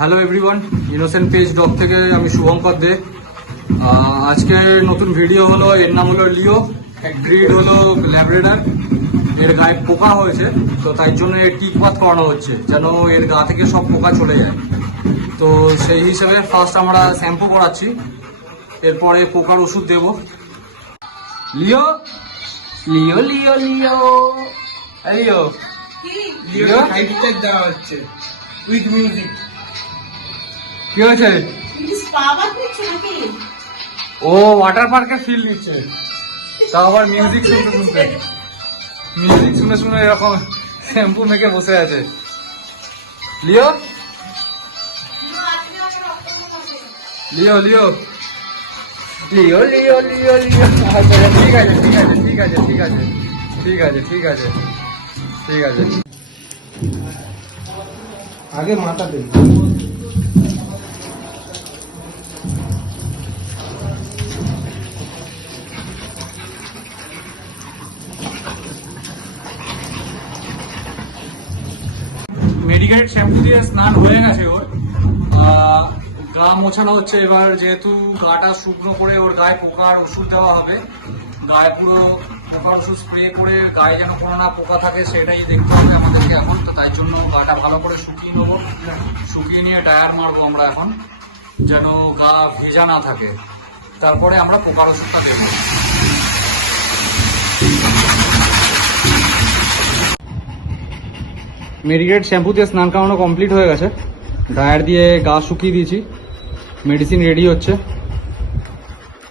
Hello everyone, innocent page dog থেকে আমি শুভঙ্কর দে। আজকে নতুন ভিডিও হলো, এর নাম হলো লিও, এক ব্রিড হলো ল্যাব্রাডর। এর গায়ে পোকা হয়েছে, তো তাই জন্য এর টিক বাত করানো হচ্ছে যেন এর গা থেকে সব পোকা চলে যায়। তো সেই হিসেবে ফার্স্ট আমরা শ্যাম্পু করাচ্ছি, এরপরে পোকার ওষুধ দেব। লিও লিও লিও লিও লিও লিও হাইটেক দেওয়া হচ্ছে উইথ মিউজিক। কি হয়েছে? ও ওয়াটার পার্কে ফিল নিচ্ছে, তাও আবার মিউজিক শুনতে শুনতে, মিউজিক শুনে শুনে এরকম শ্যাম্পু মেখে বসে আছে। লিও লিও লিও লিও লিও লিও লিও আচ্ছা ঠিক আছে ঠিক আছে ঠিক আছে ঠিক আছে ঠিক আছে ঠিক আছে ঠিক আছে। আগে মাথা দেব। মেডিকেটেড শ্যাম্পু দিয়ে স্নান হয়ে গেছে ওর, গা মোছানো হচ্ছে। এবার যেহেতু গাটা শুকনো করে ওর গায়ে পোকার ওষুধ দেওয়া হবে, গায়ে পুরো পোকার ওষুধ স্প্রে করে গায়ে যেন কোনো না পোকা থাকে সেটাই দেখতে হবে আমাদেরকে এখন। তো তাই জন্য গাটা ভালো করে শুকিয়ে নেবো, শুকিয়ে নিয়ে ডায়ার মারবো আমরা এখন, যেন গা ভেজা না থাকে। তারপরে আমরা পোকার ওষুধটা দেবো। মেডিকেট শ্যাম্পু দিয়ে স্নান করানো কমপ্লিট হয়ে গেছে, ড্রায়ার দিয়ে গা শুকিয়ে দিয়েছি, মেডিসিন রেডি হচ্ছে।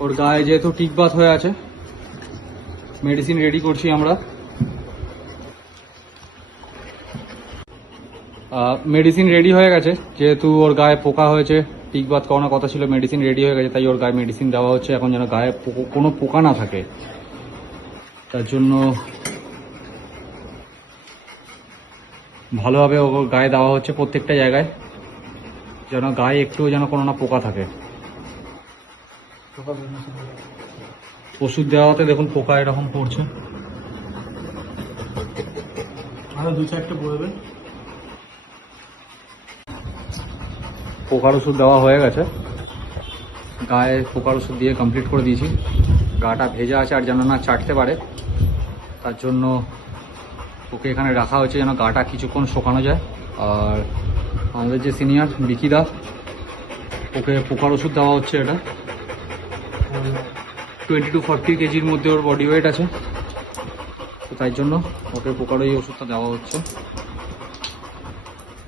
ওর গায়ে যেহেতু টিক বাত হয়ে আছে, মেডিসিন রেডি করছি আমরা। মেডিসিন রেডি হয়ে গেছে, যেহেতু ওর গায়ে পোকা হয়েছে, টিক বাত করানোর কথা ছিল, মেডিসিন রেডি হয়ে গেছে, তাই ওর গায়ে মেডিসিন দেওয়া হচ্ছে এখন, যেন গায়ে কোনো পোকা না থাকে। তার জন্য ভালোভাবে ও গায়ে দেওয়া হচ্ছে প্রত্যেকটা জায়গায়, যেন গায়ে একটু যেন কোনো না পোকা থাকে। ওষুধ দেওয়াতে দেখুন পোকা এরকম পড়ছে। আরো দু চারটে পড়বে। পোকার ওষুধ দেওয়া হয়ে গেছে, গায়ে পোকার ওষুধ দিয়ে কমপ্লিট করে দিয়েছি। গাটা ভেজা আছে আর যেন না চাটতে পারে, তার জন্য ওকে এখানে রাখা হয়েছে যেন গাটা কিছুক্ষণ শুকানো যায়। আর আমাদের যে সিনিয়র বিকিদা, ওকে পোকার ওষুধ দেওয়া হচ্ছে। এটা 20 to 40 কেজির মধ্যে ওর বডি ওয়েট আছে, তো তাই জন্য ওকে পোকার এই ওষুধটা দেওয়া হচ্ছে,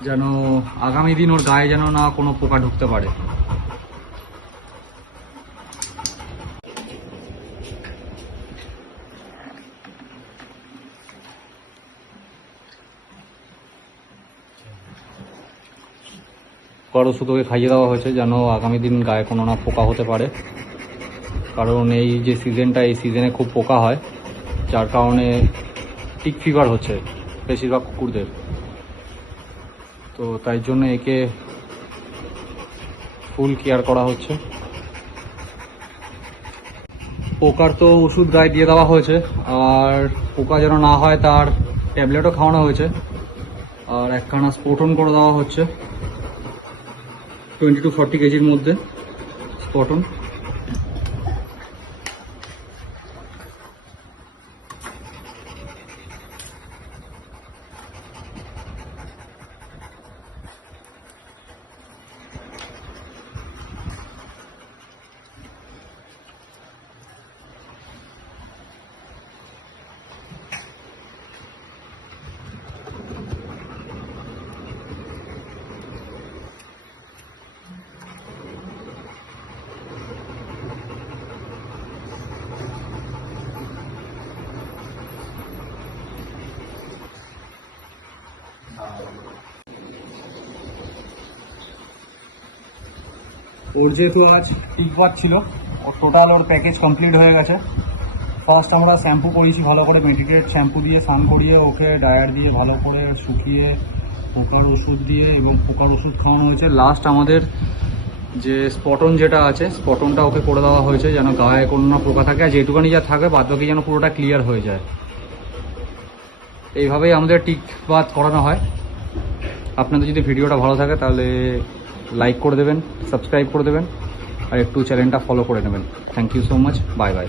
যেন আগামী দিন ওর গায়ে যেন না কোনো পোকা ঢুকতে পারে। পোকার ওষুধ ওকে খাইয়ে দেওয়া হয়েছে যেন আগামী দিন গায়ে কোনো না পোকা হতে পারে, কারণ এই যে সিজনটা, এই সিজনে খুব পোকা হয়, যার কারণে টিক ফিভার হচ্ছে বেশিরভাগ কুকুরদের। তো তাই জন্য একে ফুল কেয়ার করা হচ্ছে। পোকার তো ওষুধ গায়ে দিয়ে দেওয়া হয়েছে, আর পোকা যেন না হয় তার ট্যাবলেটও খাওয়ানো হয়েছে, আর একখানা স্পোটন করে দেওয়া হচ্ছে 20 to 40 কেজির মধ্যে স্পটন। ওর যেহেতু আজ টিকবাত ছিল, ওর টোটাল ওর প্যাকেজ কমপ্লিট হয়ে গেছে। ফার্স্ট আমরা শ্যাম্পু করিয়েছি ভালো করে, মেডিকেটেড শ্যাম্পু দিয়ে স্নান করিয়ে ওকে ডায়ার দিয়ে ভালো করে শুকিয়ে পোকার ওষুধ দিয়ে এবং পোকার ওষুধ খাওয়ানো হয়েছে। লাস্ট আমাদের যে স্পটন যেটা আছে, স্পটনটা ওকে করে দেওয়া হয়েছে যেন গায়ে কোনো না পোকা থাকে, আর যেটুকানি যা থাকে বাদ বাকি যেন পুরোটা ক্লিয়ার হয়ে যায়। এইভাবেই আমাদের টিক বাত করানো হয়। আপনাদের যদি ভিডিওটা ভালো থাকে তাহলে লাইক করে দেবেন, সাবস্ক্রাইব করে দেবেন আর একটু চ্যানেলটা ফলো করে নেবেন। Thank you so much, bye by.